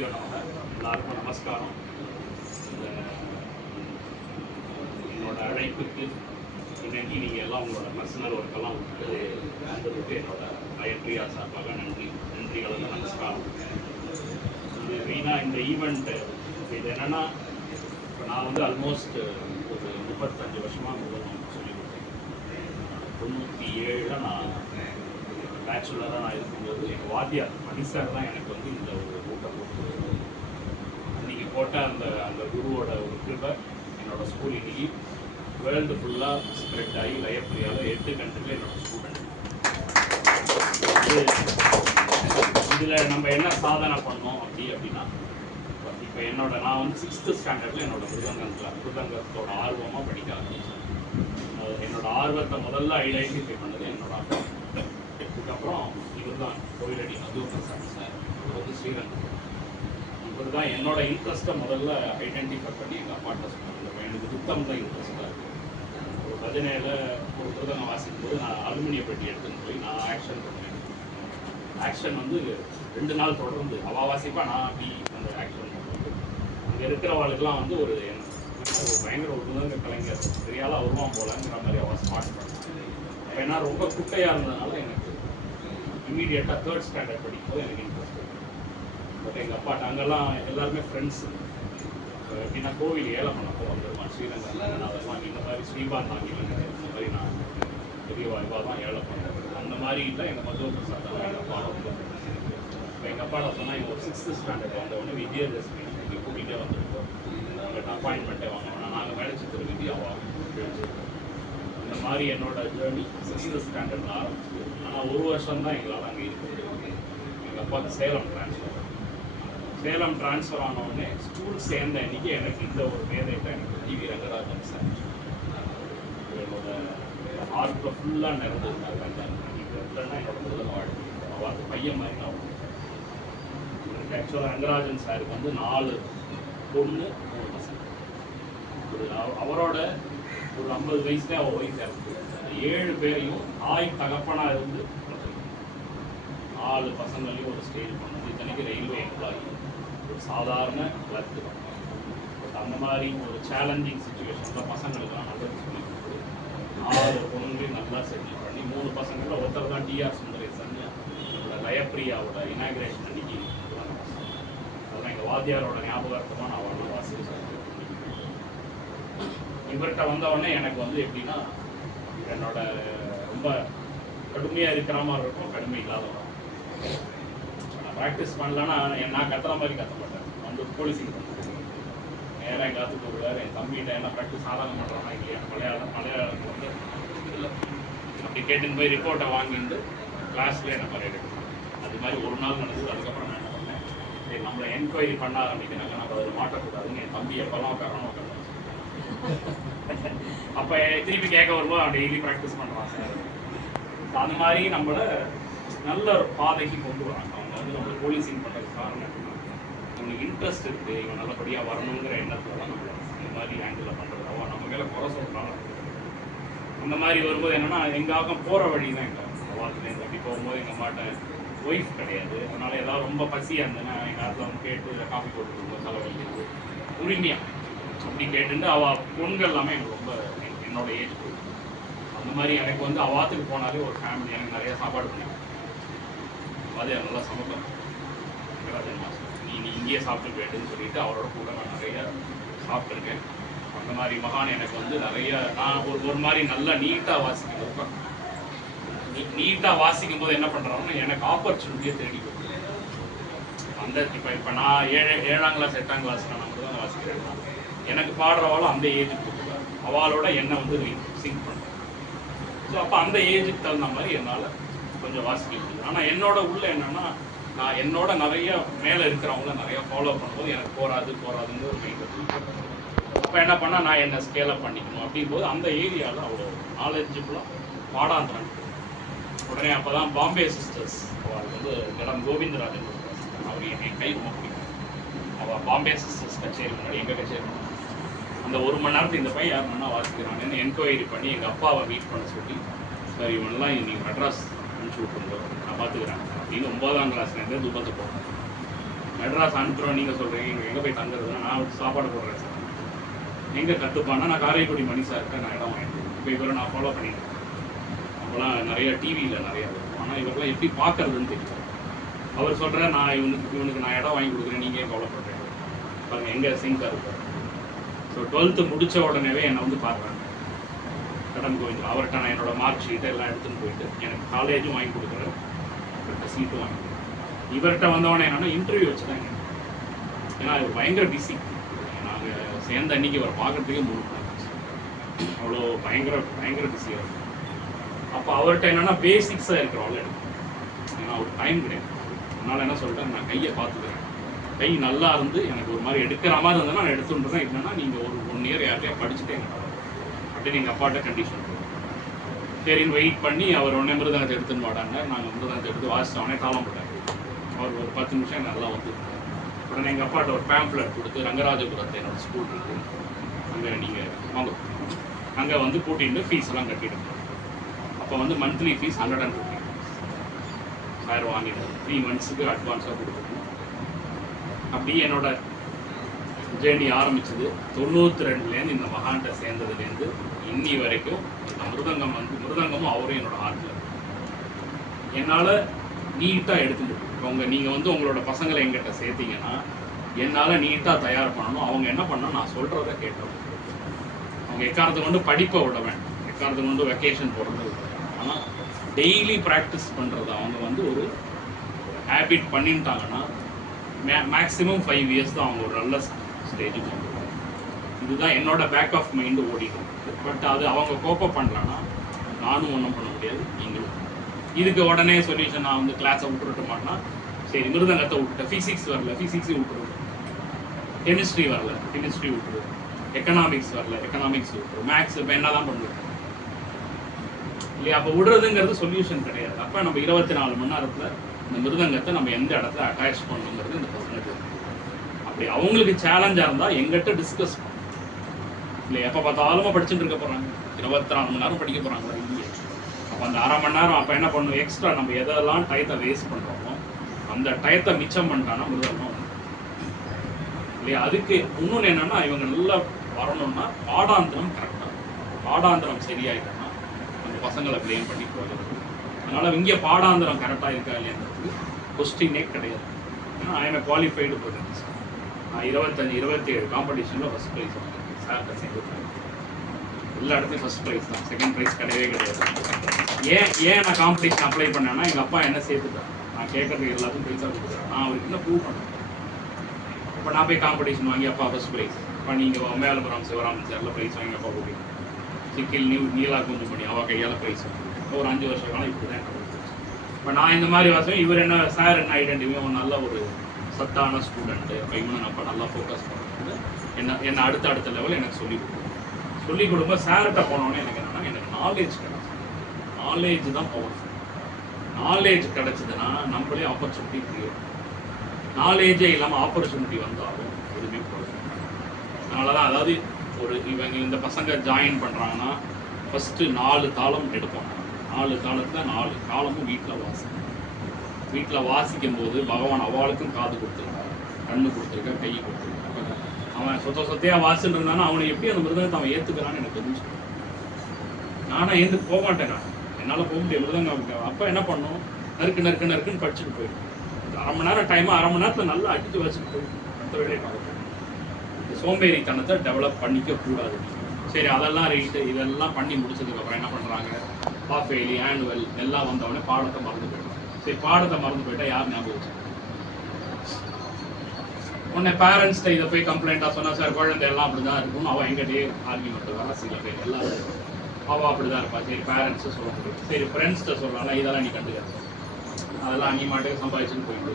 குருபியோ நமக. எல்லாருக்கும் நமஸ்காரம். என்னோட அழைப்புக்கு இன்னைக்கு நீங்கள் எல்லாம் உங்களோட பர்சனல் ஒர்க்கெல்லாம் விட்டு வந்ததுக்கு என்னோட லயப்ரியா சார்பாக நன்றி கலந்த நமஸ்காரம். இது மெயினாக இந்த ஈவெண்ட்டு இது என்னென்னா, இப்போ நான் வந்து ஆல்மோஸ்ட் ஒரு 35 வருஷமாக முதல்ல சொல்லி கொடுத்தேன். 97 நான் பேச்சுலராக நான் இருக்கும்போது எங்கள் வாத்தியார் மணி சார் தான் எனக்கு வந்து இந்த ஒரு ரூட்டை போட்டு அன்றைக்கி போட்ட அந்த குருவோட ஒரு கிருபை என்னோடய ஸ்கூல் இன்னைக்கு வேர்ல்டு ஃபுல்லாக ஸ்ப்ரெட் ஆகி லயப்ரியாவில் 8 கண்ட்ரியில் என்னோடய ஸ்டூடெண்ட். இதில் நம்ம என்ன சாதனை பண்ணோம் அப்படின்னா, இப்போ நான் வந்து 6th ஸ்டாண்டர்டில் என்னோட மிருதங்கத்தோட ஆர்வமாக படிக்க ஆரம்பித்தேன். என்னோட ஆர்வத்தை முதல்ல ஐடென்டிஃபை பண்ணது என்னோட அப்பா. இதுக்கப்புறம் இவர் தான் கோயிலடி மதுவபிரசாத் சார், இவர் வந்து ஸ்ரீரங்கம். இவர் தான் என்னோட இன்ட்ரெஸ்ட்டை முதல்ல ஐடென்டிஃபை பண்ணி எங்கள் அப்பாட்ட சொன்னாங்க. எனக்கு புத்தம் தான் இன்ட்ரெஸ்ட்டாக இருக்குது. ஒரு பஜனையில் ஒரு மிருதங்கம் வாசிக்கும்போது நான் அலுமினிய பெட்டி எடுத்துன்னு போய் நான் ஆக்ஷன் பண்ணுவேன். ஆக்ஷன் வந்து 2 நாள் தொடர்ந்து அவா வாசிப்பா, நான் அப்படி அந்த ஆக்ஷன் பண்ணுவேன். அங்கே இருக்கிறவாளுக்கெல்லாம் வந்து ஒரு பயங்கர ஒரு மிருதங்க கலைஞர் பெரியாலாக வருவான் போலங்கிற மாதிரி அவள் ஸ்மார்ட் பண்ணேன். அப்போ ஏன்னா ரொம்ப குட்டையாக இருந்ததுனால எனக்கு இம்மீடியட்டாக 3rd ஸ்டாண்டர்ட் படிக்கும்போது எனக்கு இன்ட்ரெஸ்ட் இருக்குது. பட் எங்கள் அப்பாட்ட அங்கெல்லாம் எல்லாருமே ஃப்ரெண்ட்ஸு. எப்படின்னா கோவில் ஏழை பண்ணப்போ வந்துருவான் ஸ்ரீரங்கம். அதெல்லாம் இந்த மாதிரி ஸ்ரீபான் வாங்கிலாம் இந்த மாதிரி நான் பெரிய வாய்ப்பாக தான் ஏழை பண்ணுறேன். அந்த மாதிரி தான் எங்கள் மதுவபிரசாத் தான் எங்கள் அப்பா ரொம்ப இப்போ எங்கள் அப்பாட்ட சொன்னால் இங்கே ஒரு 6th ஸ்டாண்டர்ட் வந்தவொடனே வித்யாதசமி இங்கே கூட்டிகிட்டே வந்துருக்கோம். அவங்கள்ட்ட அப்பாயின்மெண்ட்டே வாங்கினோம். நாங்கள் வேலைச்சித்திர வித்யாவா இந்த மாதிரி என்னோட ஜேர்னி 6th ஸ்டாண்டர்டில் ஆரம்பிச்சு. ஆனால் ஒரு வருஷம் தான் எங்களால் அங்கே இருக்குது. எங்கள் அப்பாவுக்கு சேலம் ட்ரான்ஸ்ஃபர் ஆனவுடனே ஸ்கூல் சேர்ந்த அன்றைக்கி எனக்கு இந்த ஒரு மேதைட்ட எனக்கு டிவி ரங்கராஜன் சார் என்னோட ஹார்ட்டில் ஃபுல்லாக நிறந்துருந்தாங்க. இல்லைன்னா என்னோட முதல் வாழ்க்கை அவருக்கு பையன் மாதிரி தான். எனக்கு ஆக்சுவலாக ரங்கராஜன் சாருக்கு வந்து 4 பொண்ணு 3 பசங்க. அவரோட ஒரு 50 வயசுலேயே அவள் ஒய்ஃப் இறந்து 7 பேரையும் தாய் தகப்பனாக இருந்து 4 பசங்களையும் ஒரு ஸ்டேஜ் பண்ணது. இத்தனைக்கு ரயில்வே எம்ப்ளாயி, ஒரு சாதாரண கிளர்க்கு தான். பட் அந்த மாதிரி ஒரு சேலஞ்சிங் சுச்சுவேஷனில் பசங்களுக்கெல்லாம் நல்லது சொல்லி கொடுத்து 4 பொண்ணுங்களையும் நல்லா செட்டில் பண்ணி 3 பசங்களில் ஒருத்தர் தான் டிஆர் சுந்தரேசன் லயப்ரியாவோட இனாகிரேஷன் அன்னைக்கு. அதெல்லாம் எங்கள் வாத்தியாரோட ஞாபகார்த்தமாக நான் அவெல்லாம் வாசிச்சு இவர்கிட்ட வந்தவுடனே எனக்கு வந்து எப்படின்னா, என்னோட ரொம்ப கடுமையாக இருக்கிற மாதிரி இருக்கும், கடுமை இல்லாதவன். நான் ப்ராக்டிஸ் பண்ணலன்னா நான் கத்துற மாதிரி கற்ற மாட்டேன். வந்து போலீஸிங் நேராக எங்கள் காத்துக்கு வருவார். என் தம்பிகிட்ட என்ன ப்ராக்டிஸ் சாதகம் பண்ணுறான்னா இல்லையா, மலையாளத்தில் வந்து இல்லை அப்படி கேட்டுன்னு போய் ரிப்போர்ட்டை வாங்கிட்டு கிளாஸில் என்ன பண்ணிடுறேன். அது மாதிரி ஒரு நாள் நடந்தது. அதுக்கப்புறம் நான் என்ன பண்ணேன், சரி நம்மளை என்கொயரி பண்ண ஆரம்பிக்கிறாங்க, நம்ம அதில் மாட்டக்கூடாதுன்னு என் தம்பி எப்போல்லாம் உட்காரணும் அப்போ திருப்பி கேட்க வரும்போது அவன் டெய்லி ப்ராக்டிஸ் பண்ணுறான் சார். அந்த மாதிரி நம்மளை நல்ல ஒரு பாதைக்கு கொண்டு வராங்க. அவங்க வந்து நம்மளை போலீஸிங் பண்ணுறதுக்கு காரணம் எப்படின்னா, இவனுக்கு இன்ட்ரெஸ்ட் இருக்குது, இவன் நல்லபடியாக வரணுங்கிற எண்ணத்தில் தான் நம்மளை இந்த மாதிரி ஹேண்டில் பண்ணுறது. அவன் நம்ம மேலே குறை சொல்கிறாங்க. அந்த மாதிரி வரும்போது என்னென்னா, எங்கள் போகிற வழி தான் எங்கள் வாரத்துலேருந்து அப்படி போகும்போது எங்கள் அம்மாட்ட ஒய்ஃப் கிடையாது. அதனால் ஏதாவது ரொம்ப பசியாக இருந்தேன்னா எங்கள் ஆத்தில் வந்து கேட்டு காஃபி போட்டு கொடுக்கும் தலைவலிக்கிறது உரிமையாக அப்படி கேட்டுட்டு அவள் பொண்கள் எல்லாமே எனக்கு ரொம்ப என்னோட ஏஜ் குரூப். அந்த மாதிரி எனக்கு வந்து அவாத்துக்கு போனாலே ஒரு ஃபேமிலி எனக்கு நிறையா சாப்பாடு பண்ணி அது நல்லா சமைப்பேன். ரங்கராஜன் மாஸ்டர் நீ இங்கேயே சாப்பிட்டு போயிட்டுன்னு சொல்லிட்டு அவரோட கூட நான் நிறைய சாப்பிட்ருக்கேன். அந்த மாதிரி மகான் எனக்கு வந்து நிறைய நான் ஒரு மாதிரி நல்லா நீட்டாக வாசிக்கிறேன். நீட்டாக வாசிக்கும் போது என்ன பண்ணுறாங்கன்னா, எனக்கு ஆப்பர்ச்சுனிட்டியை தேடி கொடுக்குறேன். அந்த இப்போ நான் 7ஆம் கிளாஸ் 8ஆம் கிளாஸில் நான் மட்டும் தான் வாசிக்கிறேன்னா, எனக்கு பாடுறவாலும் அந்த ஏஜுக்கு கொடுக்குறாரு. அவளோட என்னை வந்து சிங்க் பண்ணுறேன். ஸோ அப்போ அந்த ஏஜுக்கு தகுந்த மாதிரி என்னால் கொஞ்சம் வாசிக்க முடியுது. ஆனால் என்னோட உள்ள என்னென்னா, நான் என்னோட நிறைய மேலே இருக்கிறவங்கள நிறையா ஃபாலோ பண்ணும்போது எனக்கு போகாதுன்னு ஒரு மைண்ட் இருக்குது. அப்போ என்ன பண்ணால் நான் என்னை ஸ்கேலப் பண்ணிக்கணும் அப்படிங்கும்போது அந்த ஏரியாவில் அவ்வளோ நாலேஜபிளாக பாடாந்திரன். உடனே அப்போ தான் பாம்பே சிஸ்டர்ஸ் அவர் வந்து மேடம் கோவிந்தராஜன் அவர் என் கை ரொம்ப பிடிக்கும். அவள் பாம்பே சிஸ்டர்ஸ் கச்சேரி முன்னாடி எங்கள் கச்சேரி அந்த 1 மணி நேரத்துக்கு இந்த பையன் யார் மண்ணா வாசிக்கிறாங்கன்னு என்கொயரி பண்ணி எங்கள் அப்பாவை மீட் பண்ண சொல்லி, சார் இவனெல்லாம் நீங்கள் மெட்ராஸ் அனுப்பிச்சி விட்டுருந்தோம், நான் பார்த்துக்கிறேன் அப்படின்னு 9ஆம் கிளாஸ்லேருந்தே துபத்தை போட்டேன். மெட்ராஸ் அனுப்புகிறோம் நீங்கள் சொல்கிறீங்க எங்கே போய் தங்குறதுன்னா நான் சாப்பாடு போடுறேன் சார். எங்கே கற்றுப்பான்னா நான் காரைக்குடி மணி சார்கிட்ட நான் இடம் வாங்கிட்டேன். இப்போ இவரை நான் ஃபாலோ பண்ணிட்டேன். அப்போலாம் நிறைய டிவியில் நிறையா இருக்கும். ஆனால் இவரெல்லாம் எப்படி பார்க்குறதுன்னு தெரியும். அவர் சொல்கிறேன் நான் இவனுக்கு நான் இடம் வாங்கி கொடுக்குறேன், நீங்கள் ஏன் கவலைப்படுறேன் பாருங்கள் எங்கே சிங்காக இருப்பார். ஸோ 12th முடித்த உடனேவே என்னை வந்து பார்க்குறாங்க கடன் கோவிந்த். அவர்கிட்ட நான் என்னோடய மார்க் ஷீட்டை எல்லாம் எடுத்துன்னு போயிட்டு எனக்கு காலேஜும் வாங்கி கொடுக்குறேன், அவர்கிட்ட சீட்டும் வாங்கி கொடுக்குறேன். இவர்கிட்ட வந்தவொடனே என்னென்னா இன்டர்வியூ வச்சுதாங்க. ஏன்னா அவர் பயங்கர பிஸி. நாங்கள் சேர்ந்த அன்றைக்கி அவர் பார்க்குறதுக்கே முழு அவ்வளோ பயங்கர பிஸியாக இருக்கும். அப்போ அவர்கிட்ட என்னென்னா பேசிக்ஸாக இருக்கிற ஆல்ரெடி. ஏன்னா அவர் டைம் கிடையாது. அதனால் என்ன சொல்லிட்டேன், நான் கையை பார்த்துக்கிறேன், கை நல்லா இருந்து எனக்கு ஒரு மாதிரி எடுக்கிற மாதிரி இருந்ததுன்னா நான் எடுத்துட்டுறேன். இல்லைன்னா நீங்கள் ஒரு 1 year யார்கிட்டயா படிச்சுட்டே அப்படின்னு எங்கள் அப்பாட்ட கண்டிஷன். சரின்னு வெயிட் பண்ணி அவர் உடனே மிருதங்கத்தை எடுத்துன்னு மாட்டாங்க. நாங்கள் மிருதங்கத்தை எடுத்து வாசித்தவனே தாளம் போட்டாங்க. அவர் ஒரு 10 நிமிஷம் நல்லா வந்து உடனே எங்கள் அப்பாட்ட ஒரு பேம்ப்ளெட் கொடுத்து ரங்கராஜபுரத்தை என்னோடய ஸ்கூல் இருக்குது, அங்கே நீங்கள் வாங்க, அங்கே வந்து கூட்டிகிட்டு ஃபீஸ்லாம் கட்டிவிடுங்க. அப்போ வந்து மந்த்லி ஃபீஸ் 150 1000 வாங்கிடுவோம். 3 months அட்வான்ஸாக கொடுத்துருக்கோம். அப்படி என்னோட ஜேர்னி ஆரம்பிச்சது. 92லேருந்து இந்த மகான்கிட்ட சேர்ந்ததுலேருந்து இன்னி வரைக்கும் இந்த மிருதங்கமும் அவரும் என்னோட ஹார்ட்டில் என்னால் நீட்டாக எடுக்க முடியும். நீங்கள் வந்து உங்களோட பசங்களை எங்கிட்ட சேர்த்தீங்கன்னா என்னால் நீட்டாக தயார் பண்ணணும். அவங்க என்ன பண்ணால் நான் சொல்கிறத கேட்டோம். அவங்க எக்காரத்தை கொண்டு படிப்பை விட வேண்டாம், எக்காரத்தை கொண்டு வெக்கேஷன் போடுறது விட வேண்டாம். ஆனால் டெய்லி ப்ராக்டிஸ் பண்ணுறது அவங்க வந்து ஒரு ஹேபிட் பண்ணிட்டாங்கன்னா மேக்ஸிமம் 5 years தான் அவங்க ஒரு நல்ல ஸ்டேஜுக்கு வந்துடுவாங்க. இதுதான் என்னோட பேக் ஆஃப் மைண்டு ஓடிடும். பட் அது அவங்க கோப்பப் பண்ணலன்னா நானும் ஒன்றும் பண்ண முடியாது, நீங்களும். இதுக்கு உடனே சொல்யூஷன் நான் வந்து கிளாஸை விட்டுருட்டோமான்னா சரி மிருதங்கத்தை விட்டுட்டேன், ஃபிசிக்ஸ் வரல ஃபிசிக்ஸையும் விட்டுருவோம், கெமிஸ்ட்ரி வரல கெமிஸ்ட்ரி விட்டுருவோம், எக்கனாமிக்ஸ் வரல எக்கனாமிக்ஸ் விட்டுருவோம், மேக்ஸ் இப்போ என்ன தான் பண்ணுவோம் இல்லையா? அப்போ விடுறதுங்கிறது சொல்யூஷன் கிடையாது. அப்போ நம்ம 24 மணி நேரத்தில் இந்த மிருதங்கத்தை நம்ம எந்த இடத்துல அட்டாச் பண்ணணுங்கிறது இந்த பசங்களுக்கு அப்படி அவங்களுக்கு சேலஞ்சாக இருந்தால் எங்கிட்ட டிஸ்கஸ் பண்ணும் இல்லை. எப்போ பார்த்தாலும் படிச்சுட்டு இருக்க போகிறாங்க, 24 மணி நேரம் படிக்க போகிறாங்களா இல்லையே? அப்போ அந்த 1/2 மணி நேரம் அப்போ என்ன பண்ணணும், எக்ஸ்ட்ரா நம்ம எதெல்லாம் டயத்தை வேஸ்ட் பண்ணுறோமோ அந்த டயத்தை மிச்சம் பண்ணிட்டானா மிருதங்கம் இல்லையா? அதுக்கு இன்னொன்று என்னென்னா இவங்க நல்லா வரணும்னா பாடாந்திரம் கரெக்டாக, பாடாந்திரம் சரியாயிட்டோம்னா அந்த பசங்களை ப்ளேம் பண்ணி போகிறது. அதனால் இங்கே பாடாந்திரம் கரெக்டாக இருக்கா இல்லையாங்கிறதுக்கு கொஸ்டினே கிடையாது. ஏன்னா I M A qualified products. நான் 25-27 காம்படிஷனில் ஃபஸ்ட் ப்ரைஸ் வாங்கியிருக்கேன். சார்கிட்ட சேர்ந்து எல்லா இடத்துலையும் ஃபஸ்ட் ப்ரைஸ் தான், செகண்ட் ப்ரைஸ் கிடையவே கிடையாது. ஏன் நான் காம்படிஷன் அப்ளை பண்ணேன்னா எங்கள் அப்பா என்ன சேர்த்துட்டேன், நான் கேட்குறது எல்லாத்துக்கும் ப்ரைஸாக கொடுக்குறேன், நான் அவருக்கு இன்னும் ப்ரூவ் பண்ணேன். இப்போ நான் போய் காம்படிஷன் வாங்கி அப்பா ஃபஸ்ட் ப்ரைஸ், இப்போ நீங்கள் மேலபுரம் சிவராமன் சாரில் ப்ரைஸ் வாங்கி அப்பா போட்டீங்க, சிக்கில் நீலா கொஞ்சம் பண்ணி அவள் கையால் ப்ரைஸ் வாங்கி ஒரு 5 வருஷ காலம் இப்படி தான் எனக்கு. இப்போ நான் இந்த மாதிரி வாசம் இவர் என்ன சார் என்ன ஐடென்டிஃபை நல்ல ஒரு சத்தான ஸ்டூடெண்ட்டு, இப்போ இவனை அப்போ நல்லா ஃபோக்கஸ் பண்ணுறது என்ன அடுத்த லெவல் எனக்கு சொல்லிக் கொடுக்கும்போது சார்கிட்ட போனோன்னே எனக்கு என்னென்னா எனக்கு நாலேஜ் கிடைக்கும். நாலேஜ் தான் பவர்ஃபுல். நாலேஜ் கிடைச்சதுன்னா நம்மளே ஆப்பர்ச்சுனிட்டி கிரியேட். நாலேஜே இல்லாமல் ஆப்பர்ச்சுனிட்டி வந்தாலும் எதுவுமே போகும். அதனால தான் அதாவது இவங்க இந்த பசங்க ஜாயின் பண்ணுறாங்கன்னா ஃபஸ்ட்டு 4 தாளம் எடுப்போம். 4 தாளத்தில் 4 காலமும் வீட்டில் வாசிக்கும் போது பகவான் அவளுக்கும் காது கொடுத்துருக்காரு, கண்ணு கொடுத்துருக்க, கை கொடுத்துருக்காரு. அவன் சொத்தையாக வாசிட்டு இருந்தானா அவனை எப்படி அந்த மிருதங்கத்தை அவன் ஏற்றுக்கிறான்னு எனக்கு தெரிஞ்சு. நானும் ஏந்து போக மாட்டேன், என்னால் போக முடியாது மிருதங்க. அப்போ என்ன பண்ணும், நறுக்குன்னு படிச்சுட்டு போயிடும். 1/2 மணி நேரம் டைமாக 1/2 மணி நேரத்தில் நல்லா அடித்து வச்சுட்டு போயிடும். மற்ற வேலையை பார்க்க இந்த சோம்பேறித்தனத்தை டெவலப் பண்ணிக்க கூடாது. சரி அதெல்லாம் ரைட்டு, இதெல்லாம் பண்ணி முடிச்சதுக்கப்புறம் என்ன பண்ணுறாங்க, ஹாஃப் இயர்லி ஆனுவல் எல்லாம் வந்தவொடனே பாடத்தை மறந்து போயிடும். சரி பாடத்தை மறந்து போயிட்டா யார் ஞாபகம் வச்சு? உடனே பேரண்ட்ஸ்கிட்ட இதை போய் கம்ப்ளைண்ட்டாக சொன்னால் சார் குழந்தை எல்லாம் அப்படி தான் இருக்கும், அவள் எங்கிட்டே ஆர்கியூமெண்ட் வர சில பேர் எல்லாரும் அவள் அப்படி தான் இருப்பா. சரி பேரண்ட்ஸை சொல்ல முடியும், சரி ஃப்ரெண்ட்ஸ்கிட்ட சொல்லலாம், இதெல்லாம் நீ கண்டுக்காது, அதெல்லாம் நீ மாட்டுக்கு சம்பாதிச்சுன்னு போயிட்டு